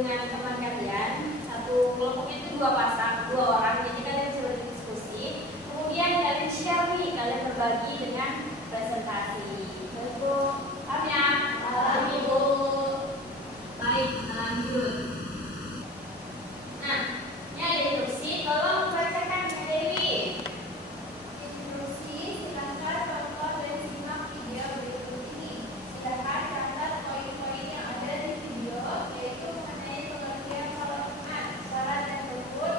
dengan teman kalian. Satu kelompoknya itu dua orang, jadi kalian bisa berdiskusi. Kemudian kalian share nih, kalian berbagi dengan presentasi. Untuk paham ya? Paham Ibu. Baik, lanjut. Nah, ini ada instruksi, tolong bacakan Kak Dewi. Instruksi, silakan tonton dan simak video berikut ini. Silakan catat poin-poin yang ada di video, yaitu mengenai pengertian salat Jumat, syarat dan rukun,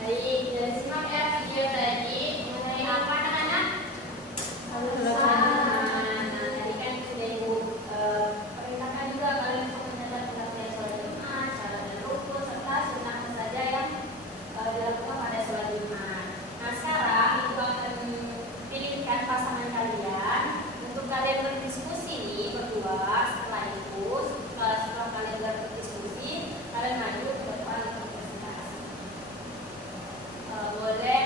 Baik, dan simak ya video tadi mengenai apa anak-anak? Nah, tadi kan sudah Ibu perintahkan juga kalian untuk mencatat pengertian sholat Jumat, syarat dan rukun, serta sunnah saja yang dilakukan pada sholat Jumat. Nah, sekarang Ibu akan pilihkan pasangan kalian untuk kalian berdiskusi nih berdua. Setelah itu, setelah kalian berdiskusi, kalian maju ke depan untuk presentasi. Boleh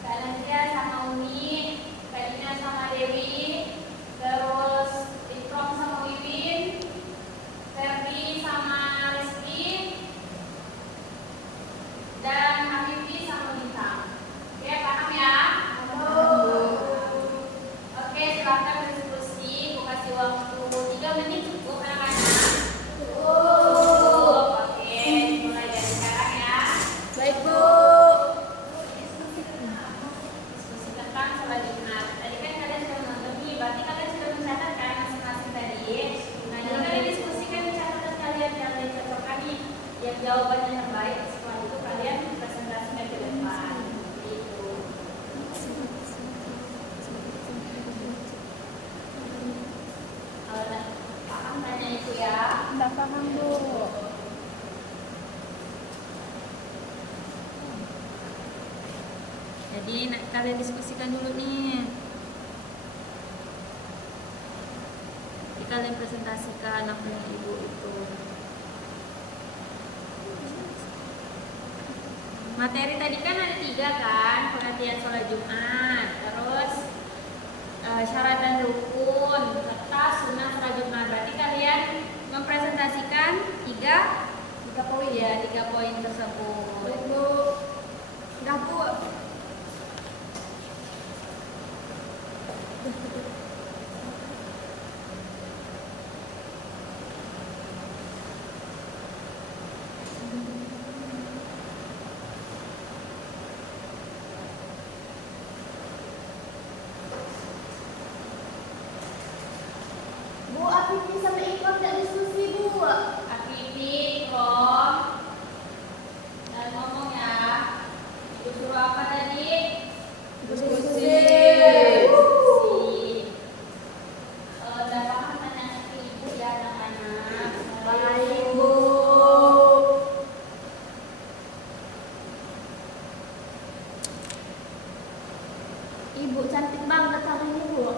Kak Nadia sama Umi, Kak Dina sama Dewi, terus Ikrom sama Wiwin, Ferdi sama Rizky, dan Habibi sama Bintang. Oke, paham ya? Oke, silakan berdiskusi. Aku kasih waktu 3 menit cukup anak-anak. Oke, mulai dari sekarang ya. Baik, Bu. Diskusi tentang sholat Jumat. Tadi kan kalian sudah menonton nih, berarti kalian sudah mencatat kan masing-masing tadi. Nah, jadi kalian diskusikan catatan kalian yang kalian cocokkan nih, yang jawabannya terbaik. Setelah itu kalian presentasikan ke depan. Itu. Kalau nggak paham tanya itu ya. Tidak paham, Bu. Jadi kalian diskusikan dulu nih. Jadi kalian presentasikan apa yang Ibu itu. Materi tadi kan ada 3 kan, pengertian sholat Jumat, terus syarat dan rukun, serta sunnah sholat Jumat. Berarti kalian mempresentasikan 3 poin ya, 3 poin tersebut. Baik, Bu. Udah, Bu. Bu, Afifi sama Ikram tidak diskusi, Bu. Habibi, Ikrom, dan ngomong ya. Ibu suruh apa tadi? Diskusi. Kalau udah paham tanya ke ibu ya anak-anak. Baik, Bu. Ibu cantik banget hari ini, Bu.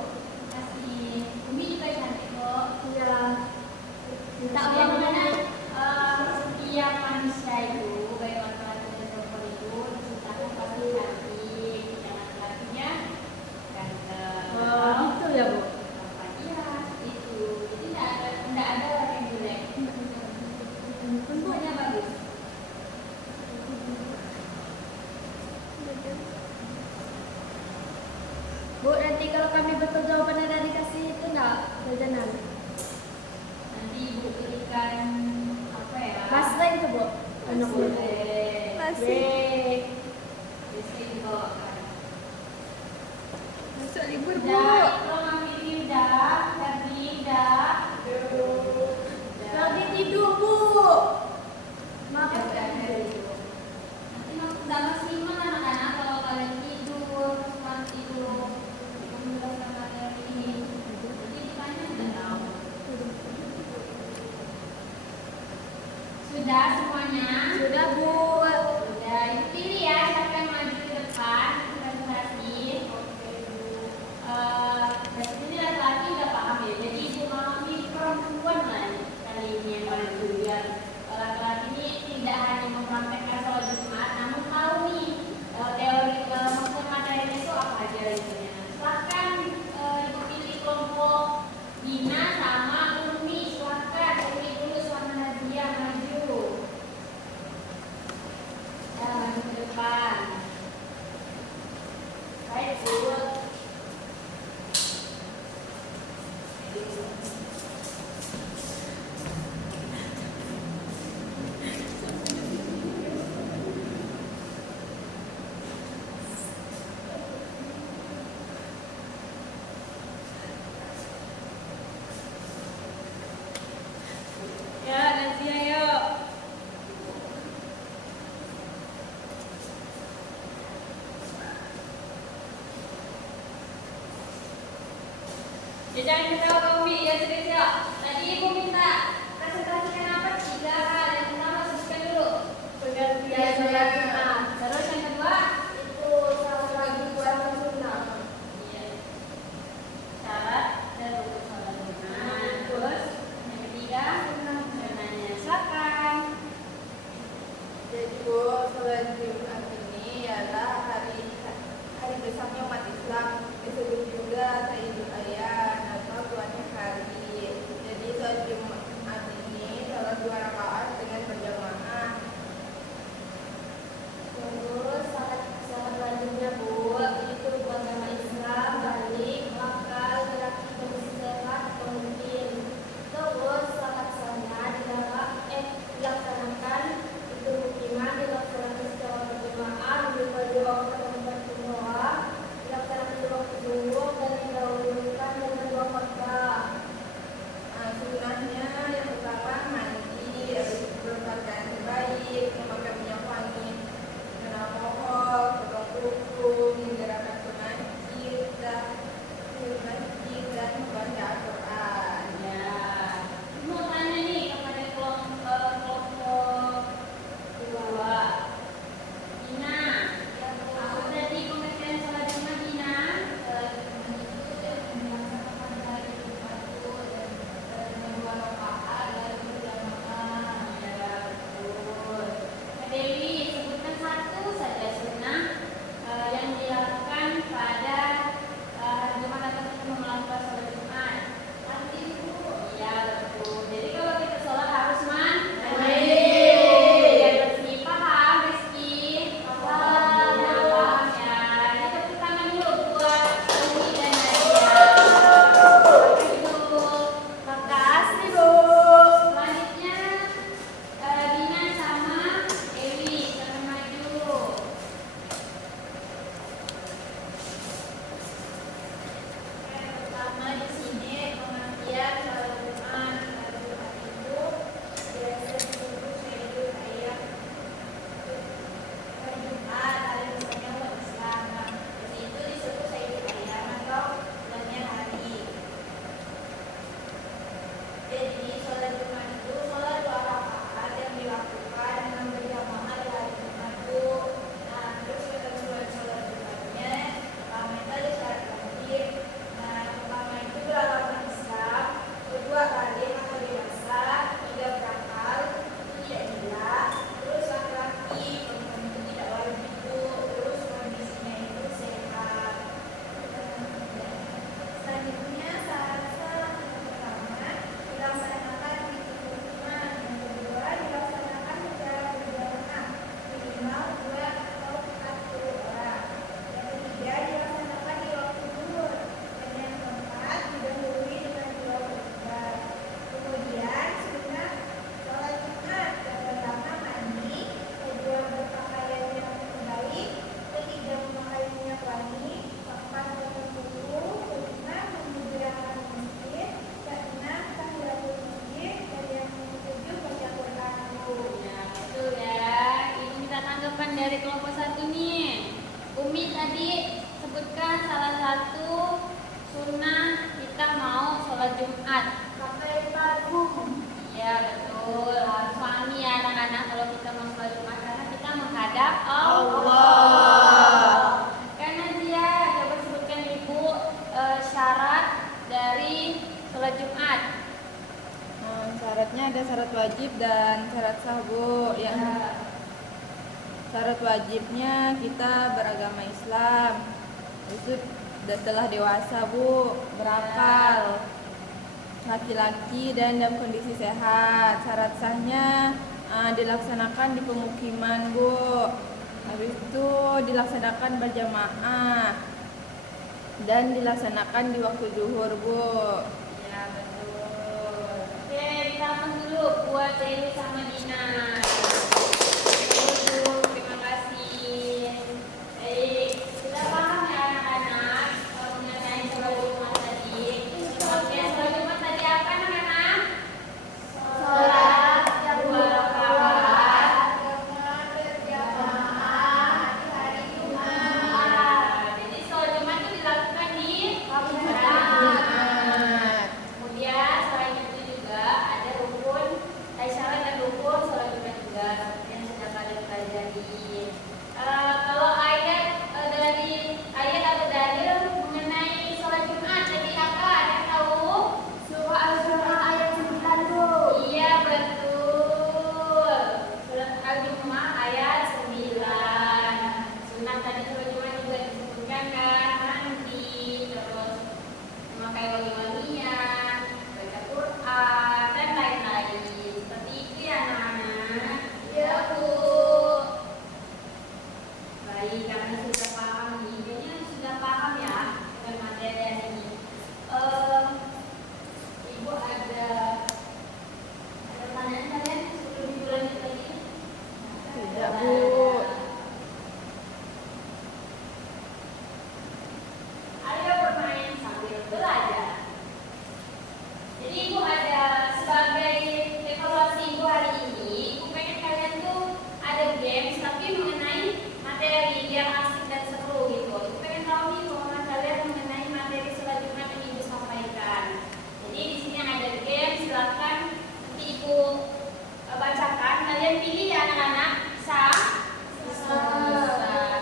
Kasih. Umi juga cantik kok. Iya. Minta Tak uang bagaimana setiap manusia itu, baik laki-laki dan perempuan itu diciptakan pasti cantik. Yang laki-lakinya ganteng. Oh, gitu ya, Bu. Iya, itu. Jadi tidak ada orang yang jelek. Semuanya bagus. Bu, nanti kalau kami betul jawabannya dari kasih itu enggak jajanan? Nanti ibu berikan apa ya? Basreng tuh, Bu. Anak Bu. Boleh. Basreng. Bisa dibawakan. Masuk libur, Bu. Udah, itu Habibi udah, Ferdi udah. Ferdi tidur, Bu. Maaf, Ya udah, Ferdi. Nanti nggak maksimal anak-anak kalau kalian tidur, setelah tidur. Kemudian sama Ferdi. Nanti ditanya nggak tahu. Sudah semuanya? Sudah, Bu. Sudah, Ibu depan. Baik, Bu. Ya, Nazia yuk. Ya jangan ketawa Tommy, ya serius. Tadi ibu minta presentasikan apa? 3 hal. Yang pertama sebutkan dulu. Pengertian sholat Jumat. Terus yang kedua, Itu salah puasa sunnah. iya. Syarat dan rukun sholat Jumat. Terus yang ketiga, sunnahnya. Silakan. Jadi Bu, sholat Jumat ini adalah hari besarnya umat Islam, disebut juga Sayyidul Ayam atau tuannya hari. Jadi sholat Jumat ini sholat 2 rakaat dengan berjamaah. Terus salat wajibnya Bu, itu agama Islam, balik, bakal, berarti kondisi sehat, pemimpin. Terus salat sunnah dilaksanakan itu mukiman, dilaksanakan secara berjamaah, dibagi waktu tempat semua, dilaksanakan di waktu zuhur dan didahulukan dengan 2 khutbah. Sunnahnya yang pertama mandi, habis itu berpakaian terbaik, memakai minyak wangi, mengenal pohon, potong kuku, menggerakkan ke masjid dan membaca Al-Quran. Ya, mau tanya nih kepada kelompok kedua. Dina, apa tadi pengertian sholat Jumat Dina? Ya, betul. Kak Dewi, sebutkan satu saja sunnah yang dilakukan pada Jumat atau kita melakukan sholat Jumat. Iya, betul. Jadi kalau kita sholat harus mandi. Biar bersih. Paham, Rizky? Paham. Ya, paham ya. Ini tepuk tangan dulu buat Umi dan Nadia. Itu. Makasih Bu. Selanjutnya Dina sama Dewi, silakan maju. Pertama di sini pengertian sholat Jumat. Sholat Jumat itu biasa disebut Sayyidul Ayam. Hari Jumat, hari besarnya umat Islam. Nah, di situ disebut Sayyidul Ayam atau bulannya hari. Jadi sholat Jumat itu sholat 2 rakaat yang dilakukan dengan berjamaah di hari Jumat itu. Nah, terus ketentuan sholat Jumatnya pertama itu ada syarat wajib. Nah, yang pertama itu beragama Islam, kedua kali atau dewasa, 3 berakal, itu tidak gila, terus laki-laki, perempuan itu tidak wajib itu, terus kondisinya itu sehat. Selanjutnya syarat-syarat yang pertama dilaksanakan di pemukiman, yang kedua dilaksanakan secara berjamaah minimal 2 atau 40 orang, yang ketiga dilaksanakan di waktu zuhur, dan yang keempat didahului dengan 2 khutbah. Kemudian sunnah sholat Jumat yang pertama mandi, kedua berpakaian yang terbaik, ketiga memakai minyak wangi, keempat potong kuku, kelima menghijrahkan masjid, keenam tahiyatul masjid, dan yang ketujuh baca Quran. Ya, betul ya. Ibu minta tanggapan dari kelompok satu nih. Umi tadi sebutkan salah satu sunnah kita mau sholat Jumat. Pakai parfum. Iya betul. Harus wangi ya anak-anak kalau kita mau sholat Jumat karena kita menghadap Allah. Karena dia coba sebutkan ibu syarat dari sholat Jumat. Syaratnya ada syarat wajib dan syarat sah Bu. Yang syarat wajibnya kita beragama Islam, itu telah dewasa Bu, berakal, laki-laki dan dalam kondisi sehat. Syarat sahnya dilaksanakan di pemukiman Bu. Habis dilaksanakan berjamaah dan dilaksanakan di waktu zuhur, Bu. Ya, betul. Oke, kita dulu buat Dewi sama Dina. Terima kasih. Baik, sudah paham ya anak-anak mengenai sholat Jumat tadi? Sholat Jumat tadi apa anak-anak? Sholat dua rakaat. Jadi sholat Jumat itu dilakukan di hari Jumat. Kemudian selain itu juga ada syarat dan rukun sholat Jumat juga seperti yang sudah kalian pelajari. Kalau ayat dari ayat atau dalil mengenai sholat Jumat jadi apa? Ada yang tahu? Surah Al-Jumu'ah ayat 9, Bu. Iya betul. Surat Al-Jumu'ah ayat 9. Sunat tadi sholat Jumat juga disebutkan kan mandi, terus memakai wangi-wangian, baca Quran dan lain-lain. Seperti itu ya anak-anak. Ya, Bu. Baik, karena sudah paham nih, kayaknya sudah paham ya dengan materi ini. Ibu ada pertanyaan kalian sebelum ibu lanjut lagi? Tidak, Bu. Ayo bermain sambil belajar. Jadi ibu ada sebagai evaluasi ibu hari ini, ibu pengen kalian tuh ada games tapi mengenai materi biar asik dan seru gitu. Ibu pengen tahu nih pemahaman kalian mengenai materi sholat Jumat yang ibu sampaikan. Jadi di sini ada games, silakan nanti ibu bacakan. Kalian pilih ya anak-anak. Bisa? Bisa.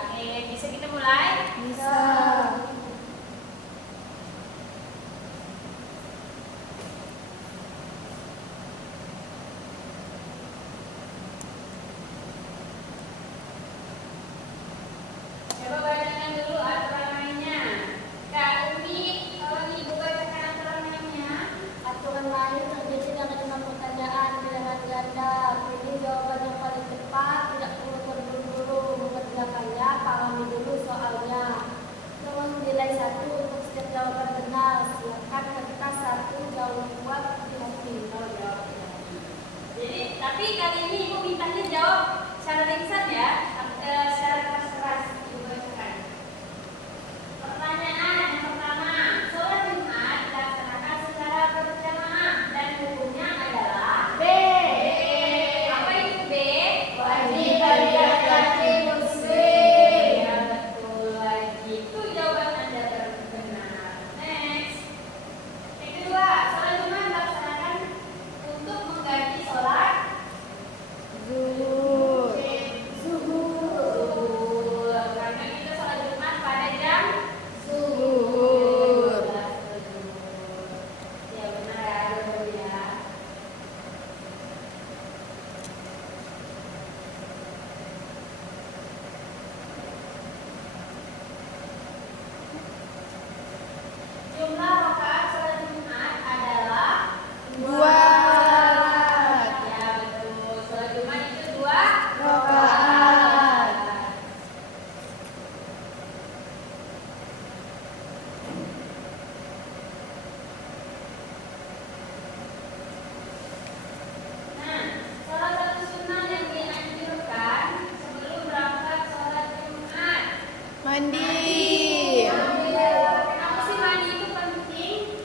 Oke, bisa kita mulai? Bisa. Coba bacakan dulu aturan mainnya. Kak Umi, kalau ibu bacakan aturan mainnya. Aturan lain terjadi dengan 5 pertanyaan pilihan ganda. Pilih jawaban yang paling tepat, tidak perlu terburu-buru mengerjakannya, pahami dulu soalnya. Terus nilai 1 untuk setiap jawaban benar. Silakan kertas 1 jawab buat hati-hati. Jadi, tapi kali ini ibu mintanya jawab secara ringkas ya, secara keras-keras ibu bacakan. Pertanyaan yang pertama, sholat Jumat dilaksanakan secara berjamaah dan hukumnya adalah B. Apa itu B? Wajib bagi laki-laki muslim. Ya betul, wajib. Itu jawaban Anda benar. Next. Yang kedua, sholat Jumat dilaksanakan untuk mengganti sholat Zuhur. zuhur. Karena kita sholat Jumat pada jam Zuhur. Ya benar ya, betul ya. Jumlah rakaat sholat Jumat adalah 2 rakaat. Ya betul. Sholat Jumat itu 2 Rakaat. Nah, salah satu sunnah yang dianjurkan sebelum berangkat sholat Jumat. Mandi. Kenapa sih mandi itu penting?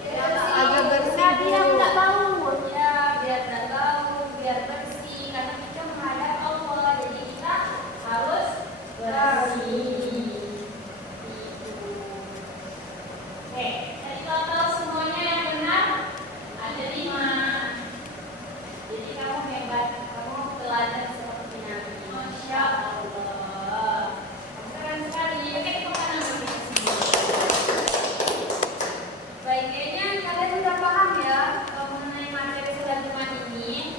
Agar bersih, Tapi yang Bu. nggak bau. Ya, biar tak bau, biar bersih. Karena kita menghadap Allah, jadi kita harus bersih. Itu. Oke, dari total semuanya yang benar ada 5. Jadi kamu hebat, kamu teladan seperti Nabi. Masya Allah. Keren sekali. Oke, tepuk tangan dulu di sini. Baik, kayaknya kalian sudah paham ya mengenai materi sholat Jumat ini.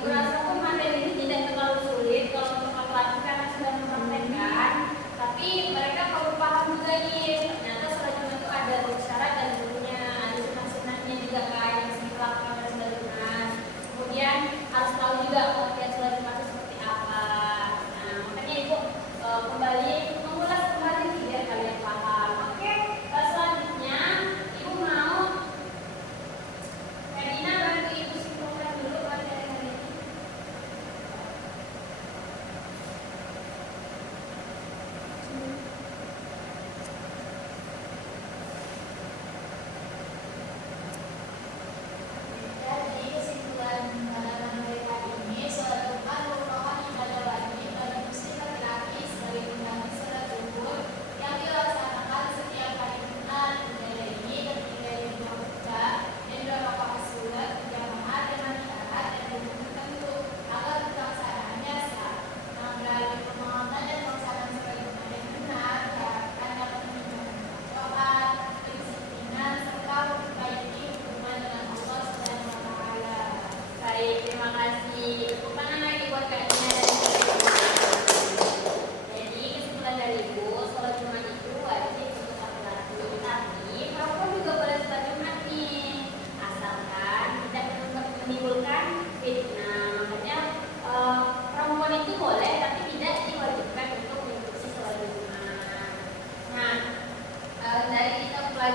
Ibu rasa pun materi ini tidak terlalu sulit kalau untuk laki-laki karena sudah mempraktekkan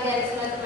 dari surat